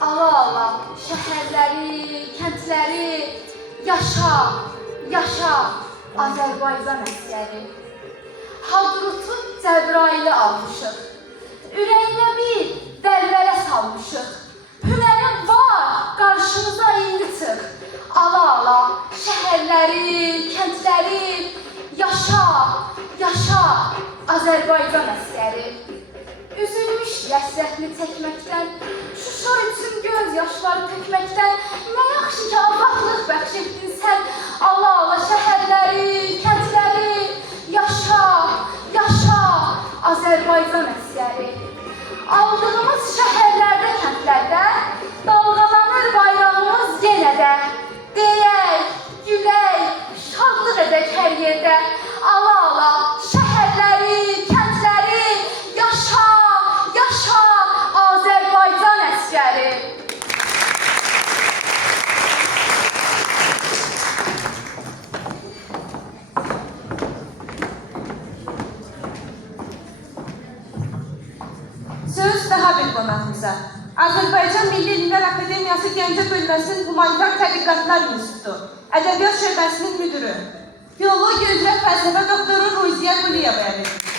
Ala-ala şəhərləri, kəndləri, yaşa, yaşa Azərbaycan əsgəri. Hadrutu Cəbraili almışıq, ürəyinə bir vəlvələ salmışıq. Hünərin var, qarşımıza indi çıx. Ala-ala şəhərləri, kəndləri, yaşa, yaşa Azərbaycan əsgəri. Üzülmüş həsrətini çəkməkdən, Şuşa üçün göz yaşları tökməkdən, nə yaxşı ki, Allahlıq bəxş etdin sən. Allah-Allah şəhərləri, kəndləri, yaşa, yaşa Azərbaycan əsgəri. Aldığımız şəhərlərdə, kəndlərdə dalğalanır bayrağımız yenə də. Deyək, gülək, şadlıq edək hər yerdə. Ala-ala şəhərləri, kəndləri, yaşa, yaşa Azərbaycan əsgəri. Söz daha bir qonağımıza. Azərbaycan Milli Elmlər Akademiyası Gəncə Bölməsinin Humanitar Tədqiqatlar İnstitutu, Ədəbiyyat Şöbəsinin müdürü, Filologiya üzrə fəlsəfə doktoru Ruziyə Quliyevaya verir.